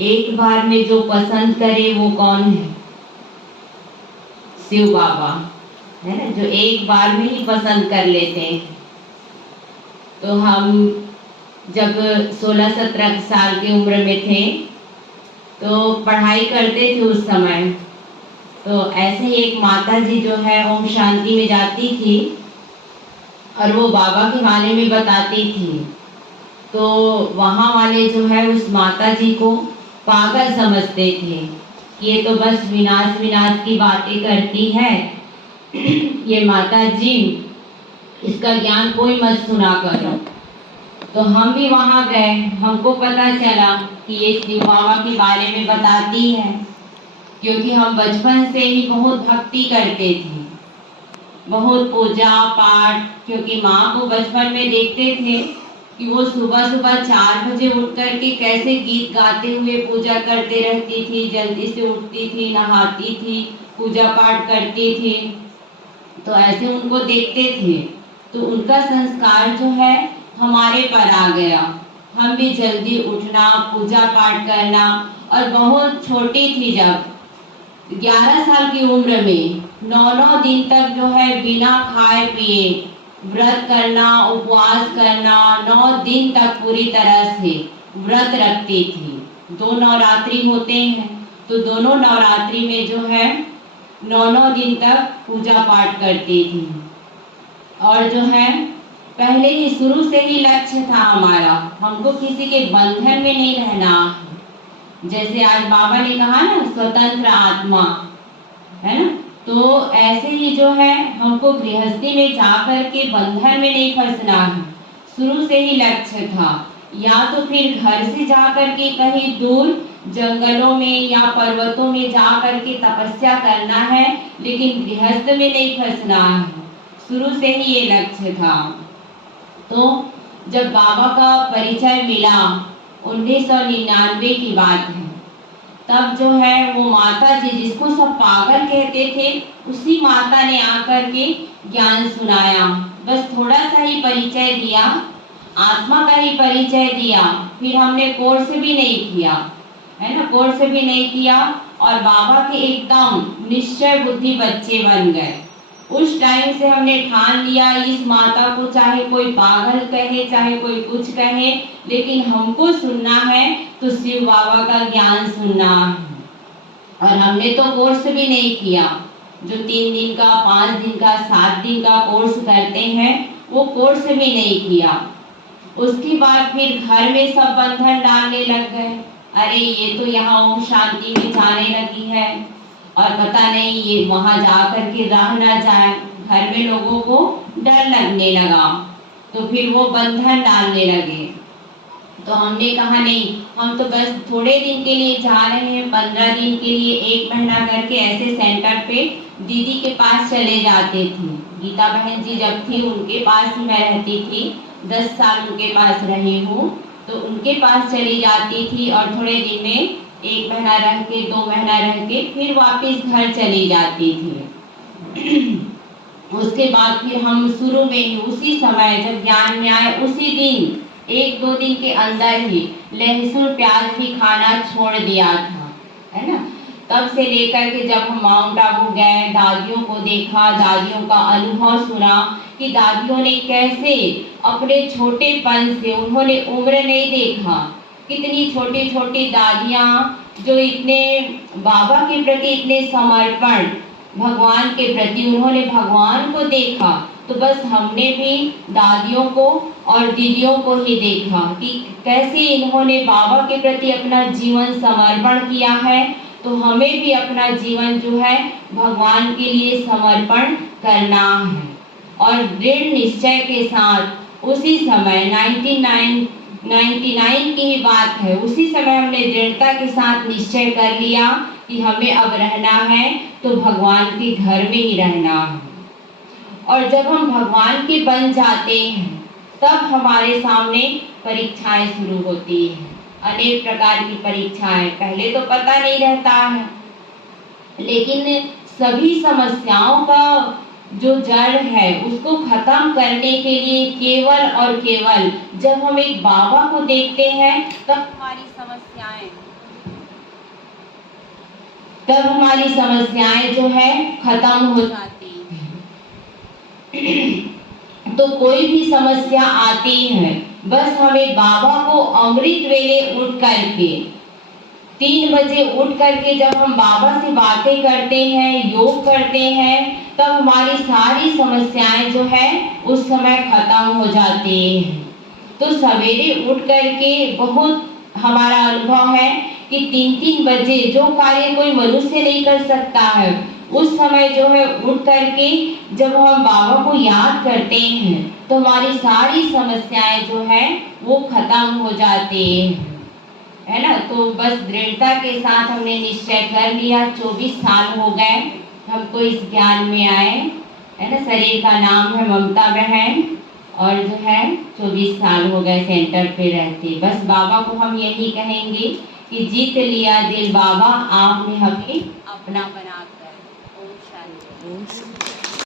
एक बार में जो पसंद करे वो कौन है? शिव बाबा है ना, जो एक बार में ही पसंद कर लेते हैं। तो हम जब 16-17 साल की उम्र में थे तो पढ़ाई करते थे उस समय। तो ऐसे ही एक माता जी जो है ओम शांति में जाती थी और वो बाबा के बारे में बताती थी। तो वहाँ वाले जो है उस माता जी को पागल समझते थे कि ये तो बस विनाश विनाश की बातें करती है, ये माता जी, इसका ज्ञान कोई मत सुना करो। तो हम भी वहाँ गए, हमको पता चला कि ये शिव बाबा के बारे में बताती है, क्योंकि हम बचपन से ही बहुत भक्ति करते थे, बहुत पूजा पाठ। क्योंकि माँ को बचपन में देखते थे कि वो सुबह सुबह 4 बजे उठ करके कैसे गीत गाते हुए पूजा करते रहती थी, जल्दी से उठती थी, नहाती थी, पूजा पाठ करती थी। तो ऐसे उनको देखते थे तो उनका संस्कार जो है हमारे पर आ गया। हम भी जल्दी उठना, पूजा पाठ करना। और बहुत छोटी थी जब 11 साल की उम्र में 9 दिन तक जो है बिना खाए पिए व्रत करना, उपवास करना, 9 दिन तक पूरी तरह से व्रत रखती थी। 2 नवरात्रि होते हैं तो दोनों नवरात्रि में जो है 9 दिन तक पूजा पाठ करती थी। और जो है पहले ही शुरू से ही लक्ष्य था हमारा, हमको किसी के बंधन में नहीं रहना। जैसे आज बाबा ने कहा ना, स्वतंत्र आत्मा, है ना, तो ऐसे ही जो है हमको गृहस्थी में जाकर के बंधन में नहीं फंसना है। शुरू से ही लक्ष्य था, या तो फिर घर से जाकर के कहीं दूर जंगलों में या पर्वतों में जाकर के तपस्या करना है, लेकिन गृहस्थ में नहीं फंसना है। शुरू से ही ये लक्ष्य था। तो जब बाबा का परिचय मिला, 1999 की बात है, तब जो है वो माता जी जिसको सब पागल कहते थे, उसी माता ने आकर के ज्ञान सुनाया। बस थोड़ा सा ही परिचय दिया, आत्मा का ही परिचय दिया। फिर हमने कोर्स भी नहीं किया, है ना, कोर्स भी नहीं किया। और बाबा के एकदम निश्चय बुद्धि बच्चे बन गए। उस टाइम से हमने ठान लिया, इस माता को चाहे कोई पागल कहे, चाहे कोई कुछ कहे, लेकिन हमको सुनना है तो शिव बाबा का ज्ञान सुनना है। और हमने तो कोर्स भी नहीं किया, जो 3 दिन का, 5 दिन का, 7 दिन का कोर्स करते हैं, वो कोर्स भी नहीं किया। उसके बाद फिर घर में सब बंधन डालने लग गए। अरे ये तो यहाँ ओम शांति में जाने लगी है और पता नहीं ये वहां जाकर के रह ना जाए। घर में लोगों को डर लगने लगा, तो फिर वो बंधन डालने लगे। तो हमने कहा नहीं, हम तो बस थोड़े दिन के लिए जा रहे हैं, 15 दिन के लिए, 1 महीना करके ऐसे सेंटर पे दीदी के पास चले जाते थे। गीता बहन जी जब थी उनके पास ही मैं रहती थी, 10 साल उनके पास रही हूँ। तो उनके पास चली जाती थी और थोड़े दिन में 1 महीना रह के, 2 महीना रह के फिर वापस घर चली जाती थी। उसके बाद फिर हम शुरू में ही उसी समय जब ज्ञान में आए, उसी दिन 1-2 दिन के अंदर ही लहसुन प्याज भी खाना छोड़ दिया था, है ना। तब से लेकर के जब हम माउंट आबू गए, दादियों को देखा, दादियों का अनुभव सुना कि दादियों ने कैसे अपने छोटेपन से, उन्होंने उम्र नहीं देखा, कितनी छोटी छोटी दादियाँ जो इतने बाबा के प्रति इतने समर्पण, भगवान के प्रति उन्होंने भगवान को देखा। तो बस हमने भी दादियों को और दीदियों को ही देखा कि कैसे इन्होंने बाबा के प्रति अपना जीवन समर्पण किया है। तो हमें भी अपना जीवन जो है भगवान के लिए समर्पण करना है। और दृढ़ निश्चय के साथ उसी समय 99 की ही बात है, उसी समय हमने दृढ़ता के साथ निश्चय कर लिया कि हमें अब रहना है तो भगवान के घर में ही रहना है। और जब हम भगवान के बन जाते हैं तब हमारे सामने परीक्षाएं शुरू होती हैं, अनेक प्रकार की परीक्षाएं। पहले तो पता नहीं रहता है, लेकिन सभी समस्याओं का जो जड़ है उसको खत्म करने के लिए केवल और केवल जब हम एक बाबा को देखते हैं तब हमारी समस्याएं जो है खत्म हो जाती हैं। तो कोई भी समस्या आती है, बस हमें बाबा को अमृत वेले उठ करके 3 बजे उठ करके जब हम बाबा से बातें करते हैं, योग करते हैं, तब हमारी सारी समस्याएं जो है उस समय खत्म हो जाती हैं। तो सवेरे उठ करके बहुत हमारा अनुभव है कि 3-3 बजे जो कार्य कोई मनुष्य नहीं कर सकता है, उस समय जो है उठ करके जब हम बाबा को याद करते हैं तो हमारी सारी समस्याएं जो है वो खत्म हो जाती है ना। तो बस दृढ़ता के साथ हमने निश्चय कर लिया। 24 साल हो गए हमको इस ज्ञान में आए, है ना। शरीर का नाम है ममता बहन और जो है 24 साल हो गए सेंटर पे रहते। बस बाबा को हम यही कहेंगे कि जीत लिया दिल बाबा आपने हमें अपना बनाकर। ओम शांति।